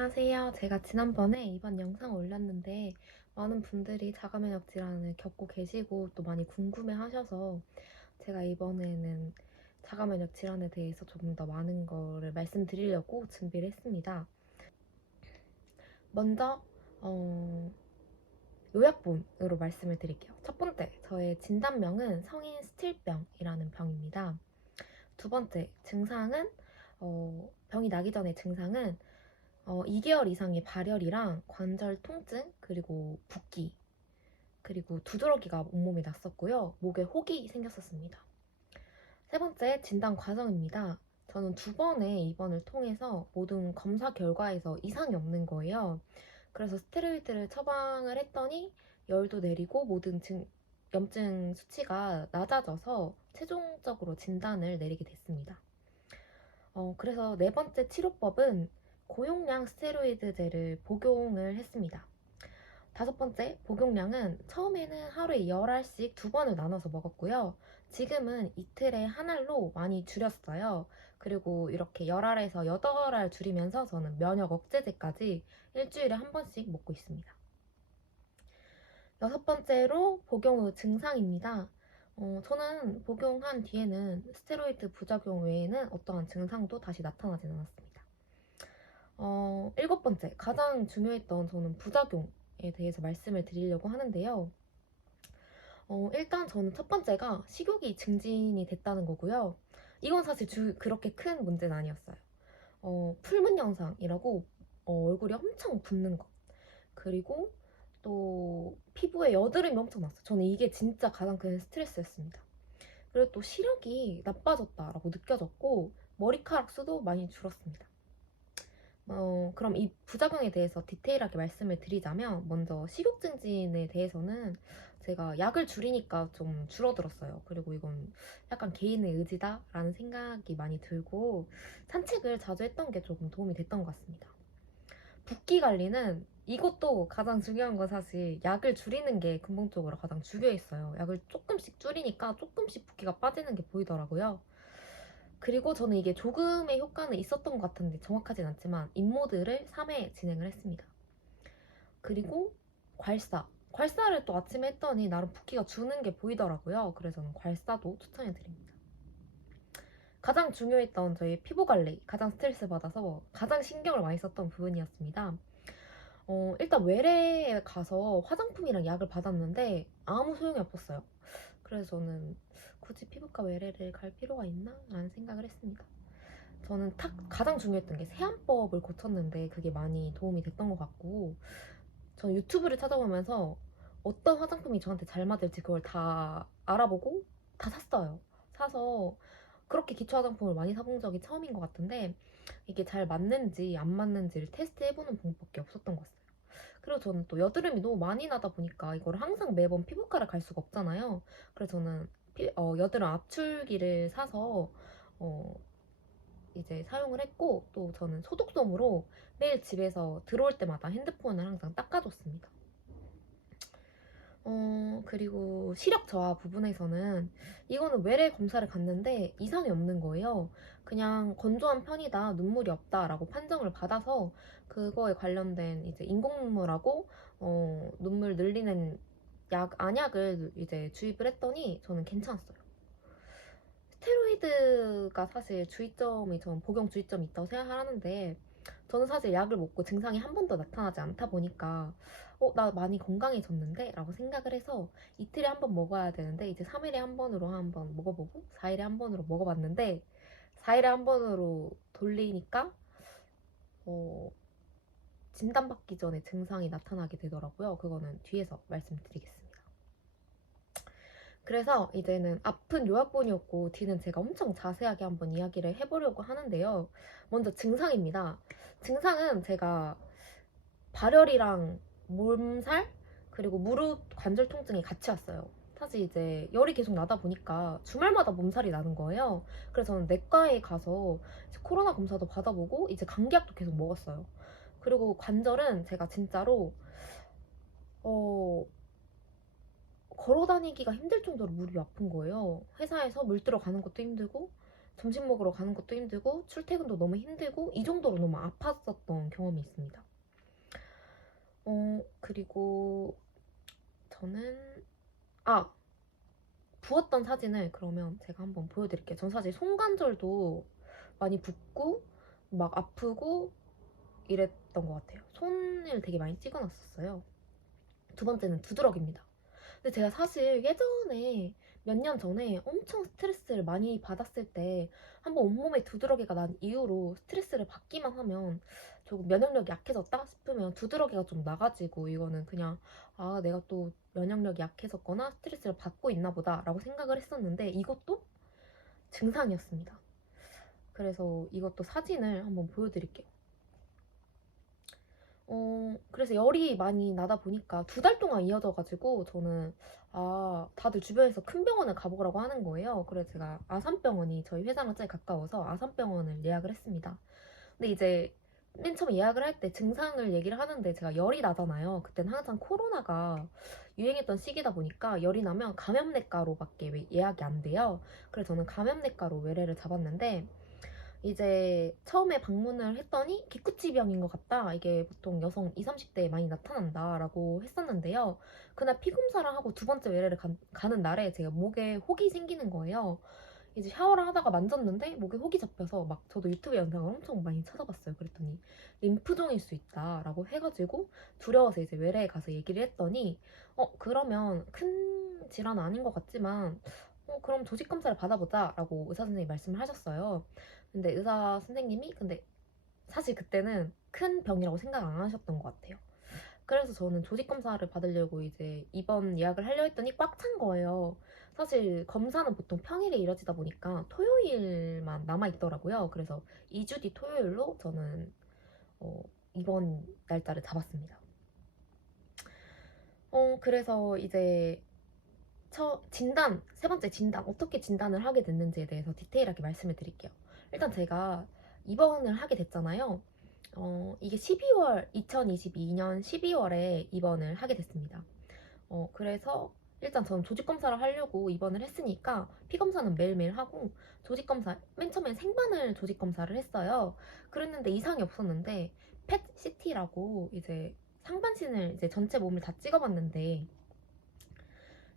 안녕하세요. 제가 지난번에 이번 영상 올렸는데 많은 분들이 자가면역 질환을 겪고 계시고 또 많이 궁금해 하셔서 제가 이번에는 자가면역 질환에 대해서 조금 더 많은 거를 말씀드리려고 준비를 했습니다. 먼저 요약본으로 말씀을 드릴게요. 첫 번째, 저의 진단명은 성인 스틸병이라는 병입니다. 두 번째, 증상은 병이 나기 전에 증상은 2개월 이상의 발열이랑 관절 통증, 그리고 붓기, 그리고 두드러기가 온몸에 났었고요. 목에 혹이 생겼었습니다. 세 번째, 진단 과정입니다. 저는 2번의 입원을 통해서 모든 검사 결과에서 이상이 없는 거예요. 그래서 스테로이드를 처방을 했더니 열도 내리고 모든 염증 수치가 낮아져서 최종적으로 진단을 내리게 됐습니다. 그래서 네 번째 치료법은 고용량 스테로이드제를 복용을 했습니다. 다섯 번째, 복용량은 처음에는 하루에 10알씩 2번을 나눠서 먹었고요. 지금은 이틀에 1알로 많이 줄였어요. 그리고 이렇게 10알에서 8알 줄이면서 저는 면역 억제제까지 일주일에 1번씩 먹고 있습니다. 여섯 번째로 복용 후 증상입니다. 저는 복용한 뒤에는 스테로이드 부작용 외에는 어떠한 증상도 다시 나타나진 않았습니다. 일곱 번째, 가장 중요했던 저는 부작용에 대해서 말씀을 드리려고 하는데요. 일단 저는 첫 번째가 식욕이 증진이 됐다는 거고요. 이건 사실 그렇게 큰 문제는 아니었어요. 풀문 현상이라고 얼굴이 엄청 붓는 것. 그리고 또 피부에 여드름이 엄청 났어요. 저는 이게 진짜 가장 큰 스트레스였습니다. 그리고 또 시력이 나빠졌다라고 느껴졌고 머리카락 수도 많이 줄었습니다. 그럼 이 부작용에 대해서 디테일하게 말씀을 드리자면 먼저 식욕 증진에 대해서는 제가 약을 줄이니까 좀 줄어들었어요. 그리고 이건 약간 개인의 의지다라는 생각이 많이 들고 산책을 자주 했던 게 조금 도움이 됐던 것 같습니다. 붓기 관리는 이것도 가장 중요한 건 사실 약을 줄이는 게 근본적으로 가장 중요해 있어요. 약을 조금씩 줄이니까 조금씩 붓기가 빠지는 게 보이더라고요. 그리고 저는 이게 조금의 효과는 있었던 것 같은데 정확하진 않지만 인모드를 3회 진행을 했습니다. 그리고 괄사를 또 아침에 했더니 나름 붓기가 주는 게 보이더라고요. 그래서 저는 괄사도 추천해드립니다. 가장 중요했던 저희 피부 관리, 가장 스트레스 받아서 가장 신경을 많이 썼던 부분이었습니다. 일단 외래에 가서 화장품이랑 약을 받았는데 아무 소용이 없었어요. 그래서 저는 굳이 피부과 외래를 갈 필요가 있나? 라는 생각을 했습니다. 저는 가장 중요했던 게 세안법을 고쳤는데 그게 많이 도움이 됐던 것 같고 저는 유튜브를 찾아보면서 어떤 화장품이 저한테 잘 맞을지 그걸 다 알아보고 다 샀어요. 사서 그렇게 기초 화장품을 많이 사본 적이 처음인 것 같은데 이게 잘 맞는지 안 맞는지를 테스트해보는 방법밖에 없었던 것 같아요. 그리고 저는 또 여드름이 너무 많이 나다 보니까 이걸 항상 매번 피부과를 갈 수가 없잖아요. 그래서 저는 여드름 압출기를 사서 어, 이제 사용을 했고 또 저는 소독솜으로 매일 집에서 들어올 때마다 핸드폰을 항상 닦아줬습니다. 그리고 시력 저하 부분에서는 이거는 외래 검사를 갔는데 이상이 없는 거예요. 그냥 건조한 편이다, 눈물이 없다라고 판정을 받아서 그거에 관련된 이제 인공눈물하고 눈물 늘리는 안약을 이제 주입을 했더니 저는 괜찮았어요. 스테로이드가 사실 전 복용 주의점이 있다고 생각하는데 저는 사실 약을 먹고 증상이 한 번도 나타나지 않다 보니까 나 많이 건강해졌는데? 라고 생각을 해서 이틀에 한 번 먹어야 되는데 이제 3일에 한 번으로 한 번 먹어보고 4일에 한 번으로 먹어봤는데 4일에 한 번으로 돌리니까 어, 진단받기 전에 증상이 나타나게 되더라고요. 그거는 뒤에서 말씀드리겠습니다. 그래서 이제는 앞은 요약본이었고 뒤는 제가 엄청 자세하게 한번 이야기를 해보려고 하는데요. 먼저 증상입니다. 증상은 제가 발열이랑 몸살 그리고 무릎 관절 통증이 같이 왔어요. 사실 이제 열이 계속 나다 보니까 주말마다 몸살이 나는 거예요. 그래서 저는 내과에 가서 코로나 검사도 받아보고 이제 감기약도 계속 먹었어요. 그리고 관절은 제가 진짜로 어, 걸어 다니기가 힘들 정도로 무릎이 아픈 거예요. 회사에서 물 들어가는 것도 힘들고 점심 먹으러 가는 것도 힘들고 출퇴근도 너무 힘들고 이 정도로 너무 아팠었던 경험이 있습니다. 그리고 저는 부었던 사진을 그러면 제가 한번 보여드릴게요. 전 사실 손관절도 많이 붓고 막 아프고 이랬던 것 같아요. 손을 되게 많이 찍어놨었어요. 두 번째는 두드러기입니다. 근데 제가 사실 예전에 몇 년 전에 엄청 스트레스를 많이 받았을 때 한번 온몸에 두드러기가 난 이후로 스트레스를 받기만 하면 조금 면역력이 약해졌다 싶으면 두드러기가 좀 나가지고 이거는 그냥 내가 또 면역력이 약해졌거나 스트레스를 받고 있나 보다 라고 생각을 했었는데 이것도 증상이었습니다. 그래서 이것도 사진을 한번 보여드릴게요. 그래서 열이 많이 나다 보니까 2달 동안 이어져가지고 저는 다들 주변에서 큰 병원을 가보라고 하는 거예요. 그래서 제가 아산병원이 저희 회사랑 제일 가까워서 아산병원을 예약을 했습니다. 근데 이제 맨 처음에 예약을 할 때 증상을 얘기를 하는데 제가 열이 나잖아요. 그때는 한창 코로나가 유행했던 시기다 보니까 열이 나면 감염내과로밖에 예약이 안 돼요. 그래서 저는 감염내과로 외래를 잡았는데 이제 처음에 방문을 했더니 기쿠치병인 것 같다. 이게 보통 여성 20, 30대에 많이 나타난다 라고 했었는데요. 그날 피 검사를 하고 두 번째 외래를 가는 날에 제가 목에 혹이 생기는 거예요. 이제 샤워를 하다가 만졌는데 목에 혹이 잡혀서 막 저도 유튜브 영상을 엄청 많이 찾아봤어요. 그랬더니 림프종일 수 있다 라고 해가지고 두려워서 이제 외래에 가서 얘기를 했더니 그러면 큰 질환은 아닌 것 같지만 그럼 조직 검사를 받아보자 라고 의사 선생님이 말씀을 하셨어요. 근데 의사 선생님이 사실 그때는 큰 병이라고 생각 안 하셨던 것 같아요. 그래서 저는 조직 검사를 받으려고 이제 입원 예약을 하려 했더니 꽉 찬 거예요. 사실 검사는 보통 평일에 이뤄지다 보니까 토요일만 남아 있더라고요. 그래서 2주 뒤 토요일로 저는 입원 날짜를 잡았습니다. 그래서 이제 세 번째 진단, 어떻게 진단을 하게 됐는지에 대해서 디테일하게 말씀을 드릴게요. 일단 제가 입원을 하게 됐잖아요. 이게 2022년 12월에 입원을 하게 됐습니다. 그래서 일단 저는 조직검사를 하려고 입원을 했으니까 피검사는 매일매일 하고 조직검사, 맨 처음엔 생바늘 조직검사를 했어요. 그랬는데 이상이 없었는데 펫 CT라고 이제 상반신을 이제 전체 몸을 다 찍어봤는데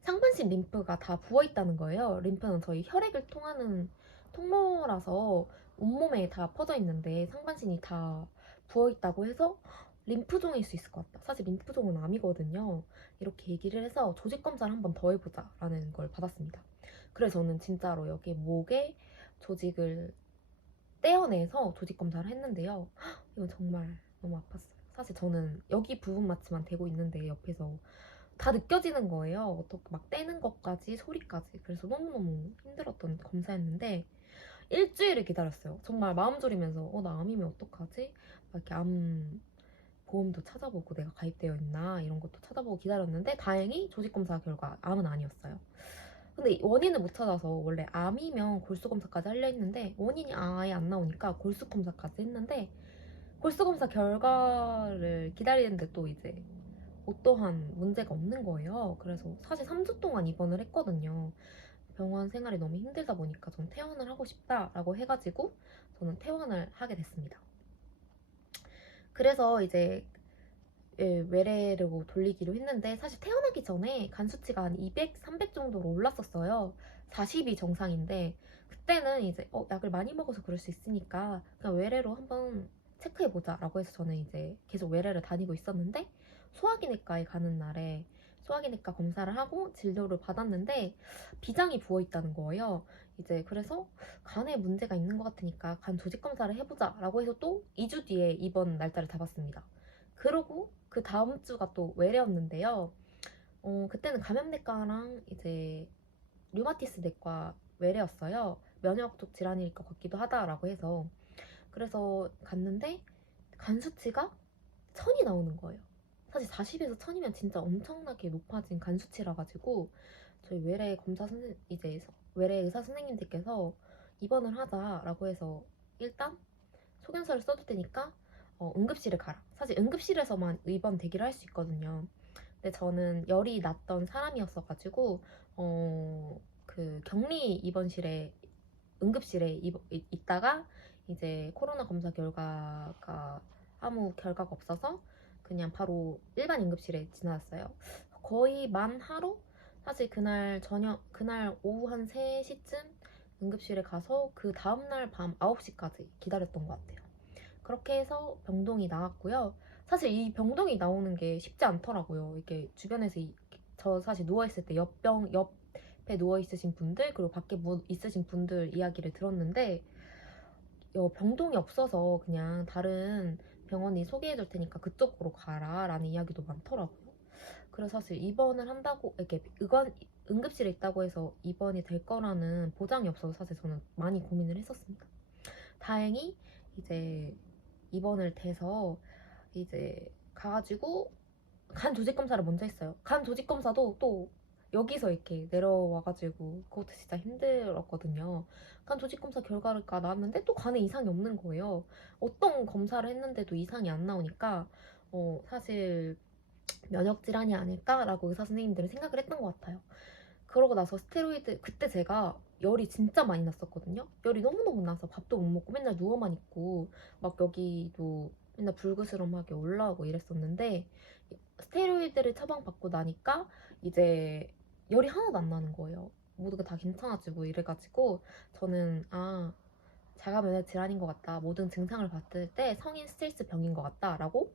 상반신 림프가 다 부어있다는 거예요. 림프는 저희 혈액을 통하는 통로라서 온몸에 다 퍼져 있는데 상반신이 다 부어있다고 해서 림프종일 수 있을 것 같다. 사실 림프종은 암이거든요. 이렇게 얘기를 해서 조직 검사를 한번 더 해보자 라는 걸 받았습니다. 그래서 저는 진짜로 여기 목에 조직을 떼어내서 조직 검사를 했는데요. 이건 정말 너무 아팠어요. 사실 저는 여기 부분마치만 대고 있는데 옆에서 다 느껴지는 거예요. 어떻게 막 떼는 것까지 소리까지. 그래서 너무너무 힘들었던 검사였는데 일주일을 기다렸어요. 정말 마음 졸이면서 나 암이면 어떡하지? 막 이렇게 암 보험도 찾아보고 내가 가입되어 있나 이런 것도 찾아보고 기다렸는데 다행히 조직검사 결과 암은 아니었어요. 근데 원인을 못 찾아서 원래 암이면 골수검사까지 하려 했는데 원인이 아예 안 나오니까 골수검사까지 했는데 골수검사 결과를 기다리는데 또 이제 어떠한 문제가 없는 거예요. 그래서 사실 3주 동안 입원을 했거든요. 병원 생활이 너무 힘들다 보니까 전 퇴원을 하고 싶다라고 해가지고 저는 퇴원을 하게 됐습니다. 그래서 이제 외래로 돌리기로 했는데 사실 퇴원하기 전에 간 수치가 한 200, 300 정도로 올랐었어요. 40이 정상인데 그때는 이제 약을 많이 먹어서 그럴 수 있으니까 그냥 외래로 한번 체크해보자 라고 해서 저는 이제 계속 외래를 다니고 있었는데 소화기내과에 가는 날에 소화기내과 검사를 하고 진료를 받았는데 비장이 부어있다는 거예요. 이제 그래서 간에 문제가 있는 것 같으니까 간 조직 검사를 해보자 라고 해서 또 2주 뒤에 입원 날짜를 잡았습니다. 그러고 그 다음 주가 또 외래였는데요. 그때는 감염내과랑 이제 류마티스 내과 외래였어요. 면역 쪽 질환일 것 같기도 하다라고 해서 그래서 갔는데 간 수치가 1000이 나오는 거예요. 사실 40에서 1000이면 진짜 엄청나게 높아진 간 수치라 가지고 저희 외래 검사 선생 이제 외래 의사 선생님들께서 입원을 하자라고 해서 일단 소견서를 써줄 테니까 응급실에 가라. 사실 응급실에서만 입원 대기를 할 수 있거든요. 근데 저는 열이 났던 사람이었어가지고 그 격리 입원실에 응급실에 있다가 이제 코로나 검사 결과가 아무 결과가 없어서 그냥 바로 일반 응급실에 지나갔어요. 거의 만 하루? 사실 그날 오후 한 3시쯤 응급실에 가서 그 다음날 밤 9시까지 기다렸던 것 같아요. 그렇게 해서 병동이 나왔고요. 사실 이 병동이 나오는 게 쉽지 않더라고요. 이게 주변에서 저 사실 누워있을 때 옆에 누워있으신 분들, 그리고 밖에 있으신 분들 이야기를 들었는데, 병동이 없어서 그냥 다른 병원이 소개해줄 테니까 그쪽으로 가라 라는 이야기도 많더라고요. 그래서 사실 입원을 한다고, 이렇게 응급실에 있다고 해서 입원이 될 거라는 보장이 없어서 사실 저는 많이 고민을 했었습니다. 다행히 이제 입원을 돼서 이제 가가지고 간 조직 검사를 먼저 했어요. 간 조직 검사도 또 여기서 이렇게 내려와가지고 그것도 진짜 힘들었거든요. 간 조직 검사 결과가 나왔는데 또 간에 이상이 없는 거예요. 어떤 검사를 했는데도 이상이 안 나오니까 사실 면역 질환이 아닐까라고 의사 선생님들은 생각을 했던 것 같아요. 그러고 나서 스테로이드, 그때 제가 열이 진짜 많이 났었거든요. 열이 너무너무 나서 밥도 못 먹고 맨날 누워만 있고 막 여기도 맨날 불그스름하게 올라오고 이랬었는데, 스테로이드를 처방받고 나니까 이제 열이 하나도 안 나는 거예요. 모두가 다 괜찮아지고 이래가지고 저는 자가 면역 질환인 것 같다, 모든 증상을 봤을 때 성인 스트레스 병인 것 같다라고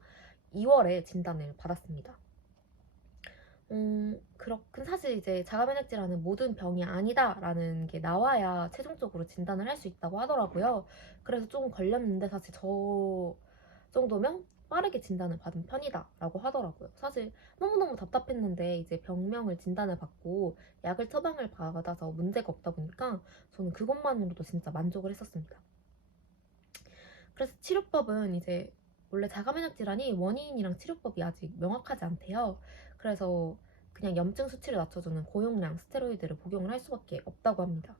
2월에 진단을 받았습니다. 그렇군. 사실 이제 자가면역 질환은 모든 병이 아니다라는 게 나와야 최종적으로 진단을 할 수 있다고 하더라고요. 그래서 조금 걸렸는데 사실 저 정도면 빠르게 진단을 받은 편이다라고 하더라고요. 사실 너무너무 답답했는데 이제 병명을 진단을 받고 약을 처방을 받아서 문제가 없다 보니까 저는 그것만으로도 진짜 만족을 했었습니다. 그래서 치료법은 이제 원래 자가면역 질환이 원인이랑 치료법이 아직 명확하지 않대요. 그래서 그냥 염증 수치를 낮춰주는 고용량 스테로이드를 복용을 할 수밖에 없다고 합니다.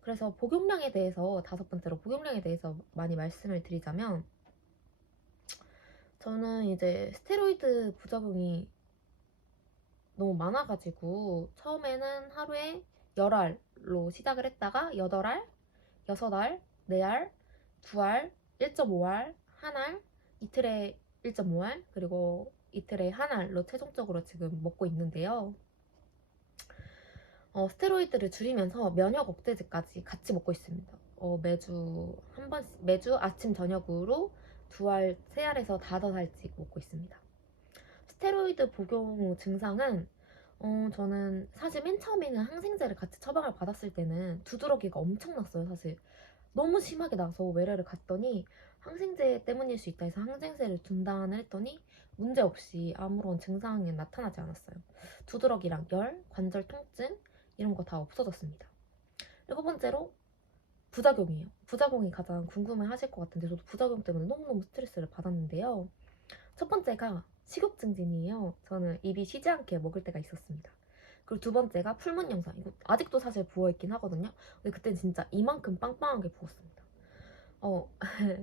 그래서 복용량에 대해서, 5번째로 복용량에 대해서 많이 말씀을 드리자면, 저는 이제 스테로이드 부작용이 너무 많아가지고 처음에는 하루에 10알로 시작을 했다가 8알, 6알, 4알, 2알, 1.5알, 1알, 이틀에 1.5알, 그리고 이틀에 1알로 최종적으로 지금 먹고 있는데요. 스테로이드를 줄이면서 면역 억제제까지 같이 먹고 있습니다. 매주 아침 저녁으로 2알, 3알에서 5알씩 먹고 있습니다. 스테로이드 복용 후 증상은 저는 사실 맨 처음에는 항생제를 같이 처방을 받았을 때는 두드러기가 엄청 났어요. 사실 너무 심하게 나서 외래를 갔더니 항생제 때문일 수 있다 해서 항생제를 중단을 했더니 문제없이 아무런 증상이 나타나지 않았어요. 두드러기랑 열, 관절 통증 이런 거 다 없어졌습니다. 7번째로 부작용이에요. 부작용이 가장 궁금해 하실 것 같은데 저도 부작용 때문에 너무너무 스트레스를 받았는데요. 첫 번째가 식욕 증진이에요. 저는 입이 쉬지 않게 먹을 때가 있었습니다. 그리고 2번째가 풀문 영상. 이거 아직도 사실 부어있긴 하거든요. 근데 그때는 진짜 이만큼 빵빵하게 부었습니다.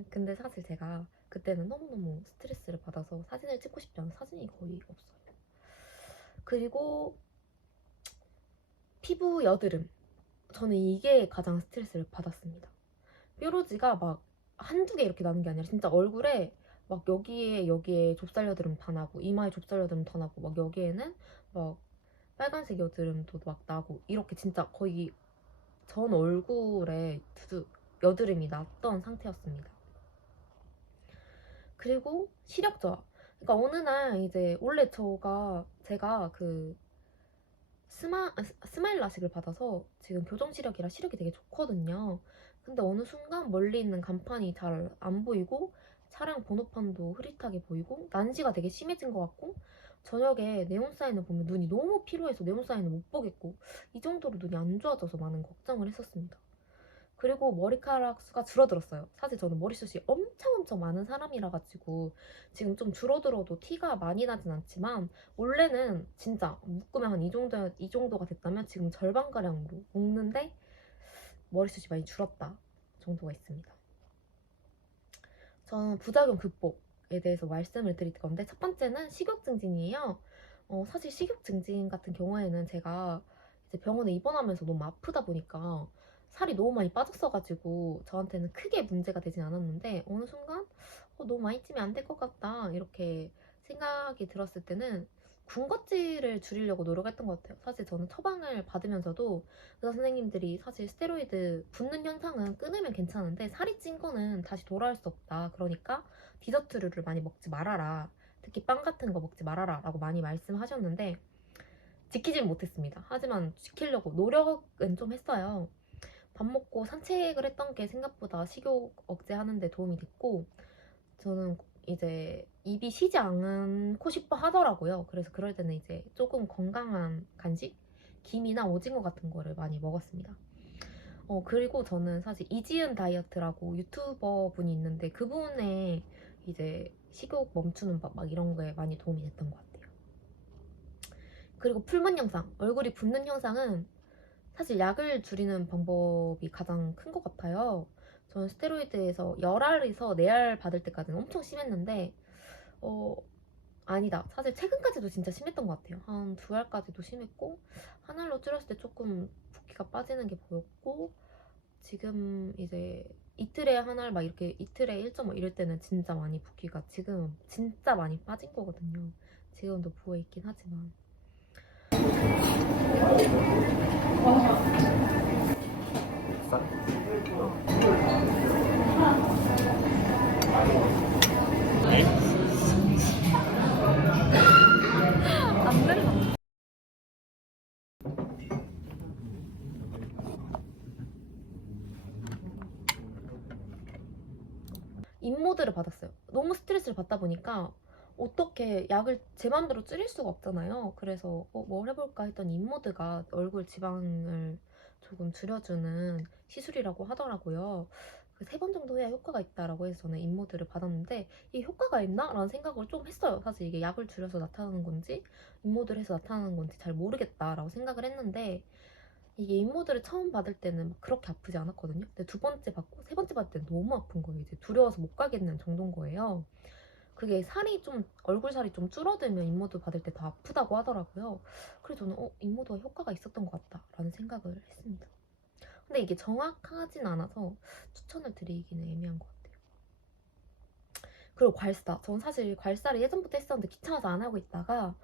근데 사실 제가 그때는 너무너무 스트레스를 받아서 사진을 찍고 싶지 않은 사진이 거의 없어요. 그리고 피부 여드름. 저는 이게 가장 스트레스를 받았습니다. 뾰루지가 막 한두 개 이렇게 나는 게 아니라 진짜 얼굴에 막 여기에 좁쌀 여드름 다 나고, 이마에 좁쌀 여드름 다 나고, 막 여기에는 막 빨간색 여드름도 막 나고, 이렇게 진짜 거의 전 얼굴에 여드름이 났던 상태였습니다. 그리고 시력 저하. 그러니까 어느 날 이제 원래 제가 그 스마일 라식을 받아서 지금 교정 시력이라 시력이 되게 좋거든요. 근데 어느 순간 멀리 있는 간판이 잘 안 보이고 차량 번호판도 흐릿하게 보이고 난시가 되게 심해진 것 같고, 저녁에 네온사인을 보면 눈이 너무 피로해서 네온사인을 못 보겠고, 이 정도로 눈이 안 좋아져서 많은 걱정을 했었습니다. 그리고 머리카락 수가 줄어들었어요. 사실 저는 머리숱이 엄청 많은 사람이라 가지고 지금 좀 줄어들어도 티가 많이 나진 않지만, 원래는 진짜 묶으면 한 이 정도가 됐다면 지금 절반가량으로 묶는데 머리숱이 많이 줄었다 정도가 있습니다. 저는 부작용 극복에 대해서 말씀을 드릴 건데, 첫 번째는 식욕 증진이에요. 사실 식욕 증진 같은 경우에는 제가 이제 병원에 입원하면서 너무 아프다 보니까 살이 너무 많이 빠졌어가지고 저한테는 크게 문제가 되진 않았는데 어느 순간 너무 많이 찌면 안 될 것 같다 이렇게 생각이 들었을 때는 군것질을 줄이려고 노력했던 것 같아요. 사실 저는 처방을 받으면서도 의사 선생님들이 사실 스테로이드 붓는 현상은 끊으면 괜찮은데 살이 찐 거는 다시 돌아올 수 없다. 그러니까 디저트류를 많이 먹지 말아라. 특히 빵 같은 거 먹지 말아라 라고 많이 말씀하셨는데 지키지는 못했습니다. 하지만 지키려고 노력은 좀 했어요. 밥 먹고 산책을 했던 게 생각보다 식욕 억제하는 데 도움이 됐고 저는 이제 입이 쉬지 않고 싶어 하더라고요. 그래서 그럴 때는 이제 조금 건강한 간식? 김이나 오징어 같은 거를 많이 먹었습니다. 그리고 저는 사실 이지은 다이어트라고 유튜버 분이 있는데 그분의 이제 식욕 멈추는 법 막 이런 거에 많이 도움이 됐던 것 같아요. 그리고 풀문 현상, 얼굴이 붓는 현상은 사실 약을 줄이는 방법이 가장 큰 것 같아요. 저는 스테로이드에서 열알에서 네알 받을 때까지는 엄청 심했는데 아니다. 사실 최근까지도 진짜 심했던 것 같아요. 한 두 알까지도 심했고 한 알로 줄였을 때 조금 붓기가 빠지는 게 보였고 지금 이제 이틀에 한 알 막 이렇게 이틀에 1.5 이럴 때는 진짜 많이 붓기가 지금 진짜 많이 빠진 거거든요. 지금도 부어있긴 하지만 안 될라. 인모드를 받았어요. 너무 스트레스를 받다 보니까 어떻게 약을 제 맘대로 줄일 수가 없잖아요. 그래서 뭘 해볼까 했더니 인모드가 얼굴 지방을 조금 줄여주는 시술이라고 하더라고요. 그 3번 정도 해야 효과가 있다라고 해서 저는 인모드를 받았는데 이게 효과가 있나? 라는 생각을 좀 했어요. 사실 이게 약을 줄여서 나타나는 건지 인모드를 해서 나타나는 건지 잘 모르겠다라고 생각을 했는데 이게 인모드를 처음 받을 때는 막 그렇게 아프지 않았거든요. 근데 두 번째 받고 세 번째 받을 때는 너무 아픈 거예요. 이제 두려워서 못 가겠는 정도인 거예요. 그게 살이 좀 얼굴 살이 좀 줄어들면 인모드 받을 때 더 아프다고 하더라고요. 그래서 저는 인모드가 효과가 있었던 것 같다라는 생각을 했습니다. 근데 이게 정확하진 않아서 추천을 드리기는 애매한 것 같아요. 그리고 괄사. 전 사실 괄사를 예전부터 했었는데 귀찮아서 안 하고 있다가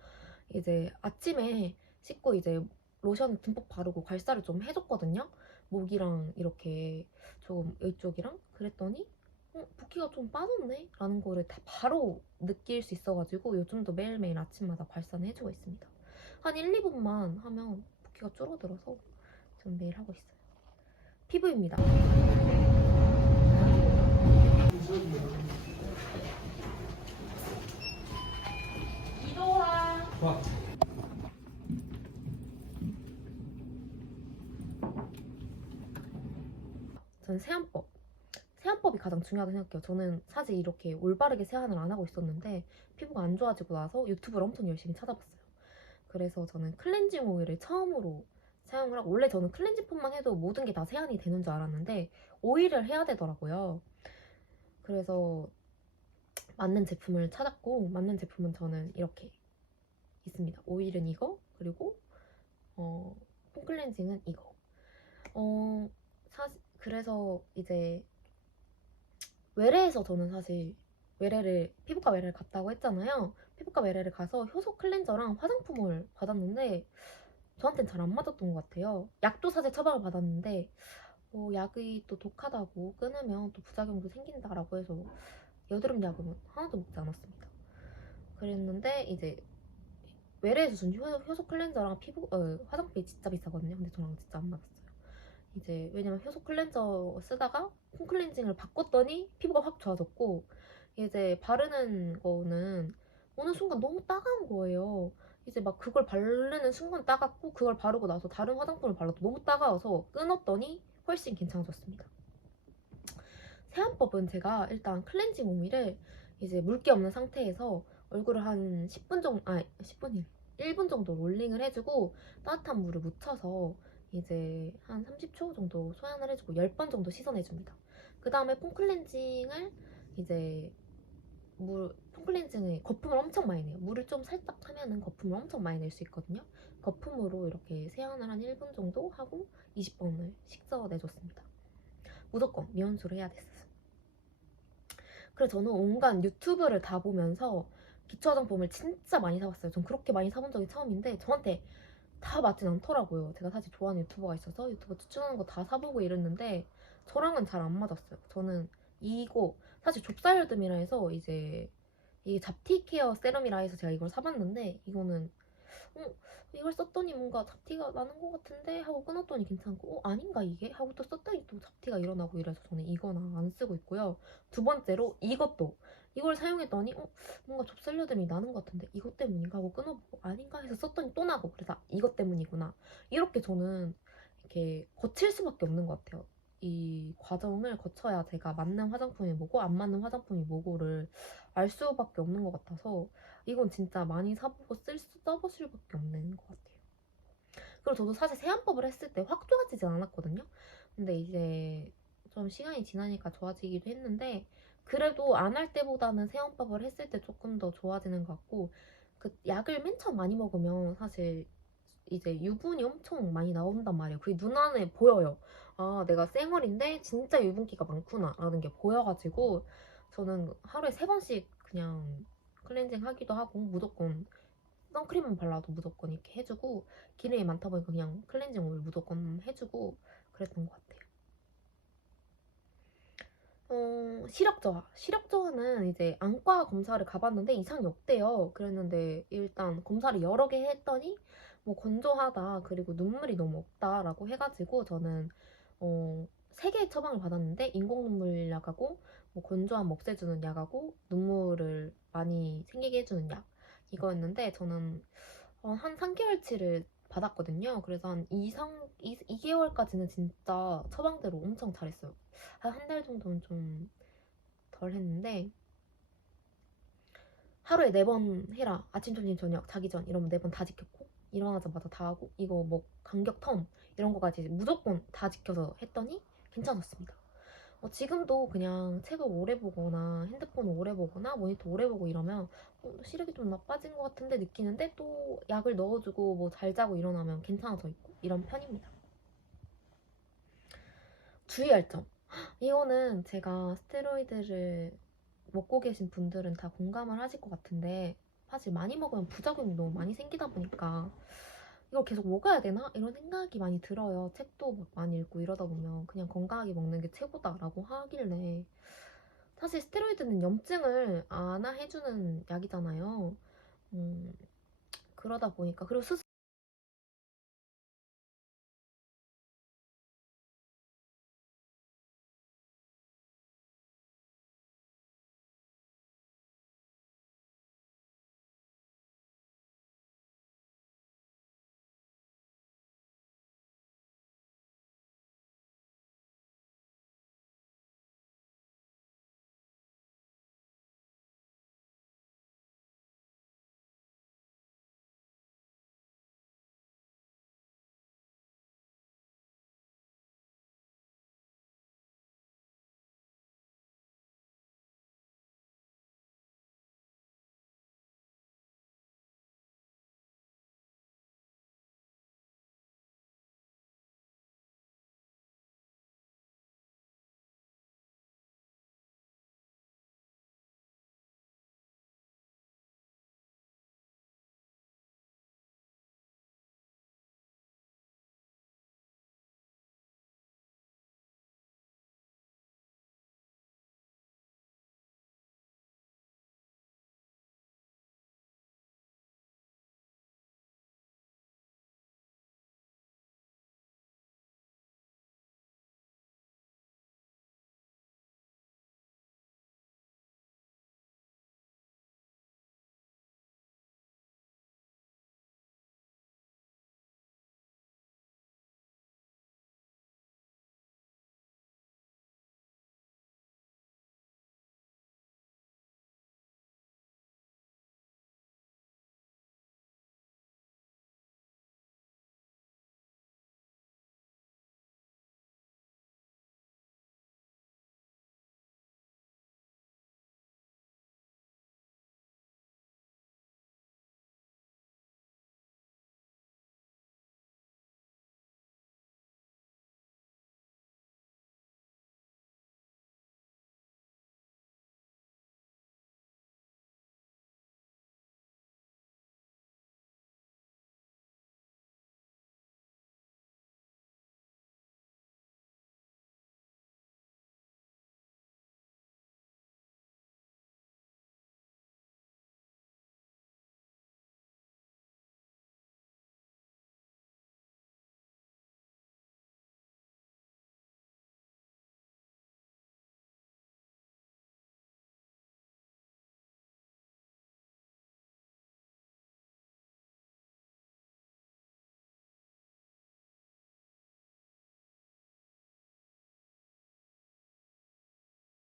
이제 아침에 씻고 이제 로션 듬뿍 바르고 괄사를 좀 해줬거든요. 목이랑 이렇게 좀 이쪽이랑 그랬더니 붓기가 좀 빠졌네? 라는 거를 다 바로 느낄 수 있어가지고 요즘도 매일매일 아침마다 괄사는 해주고 있습니다. 한 1, 2분만 하면 붓기가 줄어들어서 전 매일 하고 있어요. 피부입니다. 와. 저는 세안법. 세안법이 가장 중요하다고 생각해요. 저는 사실 이렇게 올바르게 세안을 안 하고 있었는데 피부가 안 좋아지고 나서 유튜브를 엄청 열심히 찾아봤어요. 그래서 저는 클렌징 오일을 처음으로 사용을 하고 원래 저는 클렌징폼만 해도 모든 게 다 세안이 되는 줄 알았는데 오일을 해야 되더라고요. 그래서 맞는 제품을 찾았고 맞는 제품은 저는 이렇게 있습니다. 오일은 이거 그리고 폼클렌징은 이거. 그래서 이제 외래에서 저는 사실 피부과 외래를 갔다고 했잖아요. 피부과 외래를 가서 효소 클렌저랑 화장품을 받았는데 저한텐 잘 안 맞았던 것 같아요. 약도 사실 처방을 받았는데 약이 또 독하다고 끊으면 또 부작용도 생긴다라고 해서 여드름 약은 하나도 먹지 않았습니다. 그랬는데 이제 외래에서 준 효소 클렌저랑 화장품이 진짜 비싸거든요. 근데 저랑 진짜 안 맞았어요. 이제 왜냐면 효소 클렌저 쓰다가 폼 클렌징을 바꿨더니 피부가 확 좋아졌고 이제 바르는 거는 어느 순간 너무 따가운 거예요. 이제 막 그걸 바르는 순간 따갑고 그걸 바르고 나서 다른 화장품을 발라도 너무 따가워서 끊었더니 훨씬 괜찮아졌습니다. 세안법은 제가 일단 클렌징 오일을 이제 물기 없는 상태에서 얼굴을 한 10분 정도, 10분이 1분 정도 롤링을 해주고 따뜻한 물을 묻혀서 이제 한 30초 정도 소양을 해주고 10번 정도 씻어내줍니다. 그 다음에 폼클렌징을 이제 폼클렌징에 거품을 엄청 많이 내요. 물을 좀 살짝 하면은 거품을 엄청 많이 낼 수 있거든요. 거품으로 이렇게 세안을 한 1분 정도 하고 20번을 식혀내줬습니다. 무조건 미온수를 해야 됐어요. 그래서 저는 온갖 유튜브를 다 보면서 기초 화장품을 진짜 많이 사봤어요. 전 그렇게 많이 사본 적이 처음인데 저한테 다 맞진 않더라고요. 제가 사실 좋아하는 유튜버가 있어서 유튜버 추천하는 거 다 사보고 이랬는데 저랑은 잘 안 맞았어요. 저는 이거 사실 좁쌀여름이라 해서 이제 이게 잡티 케어 세럼이라 해서 제가 이걸 사봤는데 이거는 이걸 썼더니 뭔가 잡티가 나는 것 같은데 하고 끊었더니 괜찮고 아닌가 이게? 하고 또 썼더니 또 잡티가 일어나고 이래서 저는 이거는 안 쓰고 있고요. 두 번째로 이것도 이걸 사용했더니 뭔가 좁쌀여름이 나는 것 같은데 이것 때문인가 하고 끊어보고 아닌가 해서 썼더니 또 나고 그래서 이것 때문이구나 이렇게 저는 이렇게 거칠 수밖에 없는 것 같아요. 이 과정을 거쳐야 제가 맞는 화장품이 뭐고 안 맞는 화장품이 뭐고를 알 수밖에 없는 것 같아서 이건 진짜 많이 사보고 써볼 수밖에 없는 것 같아요. 그리고 저도 사실 세안법을 했을 때 확 좋아지진 않았거든요. 근데 이제 좀 시간이 지나니까 좋아지기도 했는데 그래도 안 할 때보다는 세안법을 했을 때 조금 더 좋아지는 것 같고 그 약을 맨 처음 많이 먹으면 사실 이제 유분이 엄청 많이 나온단 말이에요. 그게 눈안에 보여요. 아, 내가 쌩얼인데 진짜 유분기가 많구나 라는 게 보여가지고 저는 하루에 3번씩 그냥 클렌징 하기도 하고 무조건 선크림만 발라도 무조건 이렇게 해주고 기름이 많다 보니까 그냥 클렌징 오일 무조건 해주고 그랬던 것 같아요. 시력 저하. 시력 저하는 이제 안과 검사를 가봤는데 이상이 없대요. 그랬는데 일단 검사를 여러 개 했더니 뭐 건조하다 그리고 눈물이 너무 없다라고 해가지고 저는 3개의 처방을 받았는데 인공 눈물 약하고 뭐 건조함 없애주는 약하고 눈물을 많이 생기게 해주는 약 이거였는데 저는 한 3개월치를 받았거든요. 그래서 한 2개월까지는 진짜 처방대로 엄청 잘했어요. 한 달 정도는 좀 덜 했는데 하루에 4번 해라. 아침, 점심, 저녁, 자기 전 이러면 4번 다 지켰고 일어나자마자 다 하고 이거 뭐 간격 텀 이런 거까지 무조건 다 지켜서 했더니 괜찮았습니다. 지금도 그냥 책을 오래 보거나 핸드폰 오래 보거나 모니터 오래 보고 이러면 시력이 좀 나빠진 것 같은데 느끼는데 또 약을 넣어주고 뭐 잘 자고 일어나면 괜찮아져 있고 이런 편입니다. 주의할 점. 이거는 제가 스테로이드를 먹고 계신 분들은 다 공감을 하실 것 같은데 사실 많이 먹으면 부작용이 너무 많이 생기다 보니까 이걸 계속 먹어야 되나? 이런 생각이 많이 들어요. 책도 막 많이 읽고 이러다 보면 그냥 건강하게 먹는 게 최고다라고 하길래 사실 스테로이드는 염증을 안아해주는 약이잖아요. 음, 그러다 보니까 그리고